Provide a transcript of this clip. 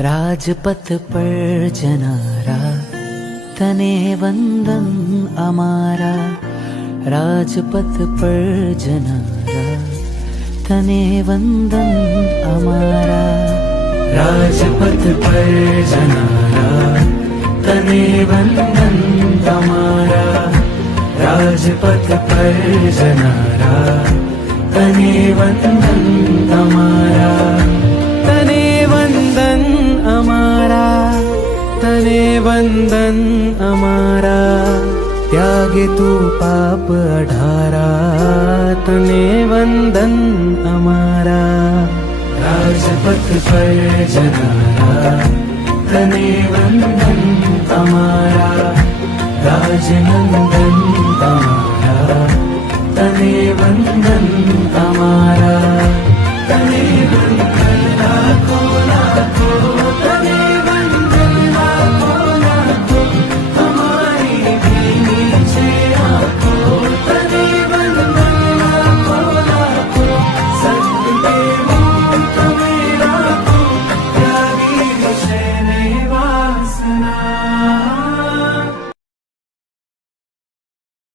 राजपथ पर जनारा तने वंदन अमारा। राजपथ पर जनारा तने वंदन अमारा। राजपथ पर जनारा तने वंदन अमारा। राजपथ पर जनारा तने वंदन अमारा। तने वंदन अमारा, तने वंदन अमारा। त्यागे तू पाप अढारा, तने वंदन अमारा। राजपथ पर जनारा तने वंदन अमारा। राजनंदन अमारा तने वंदन अमारा।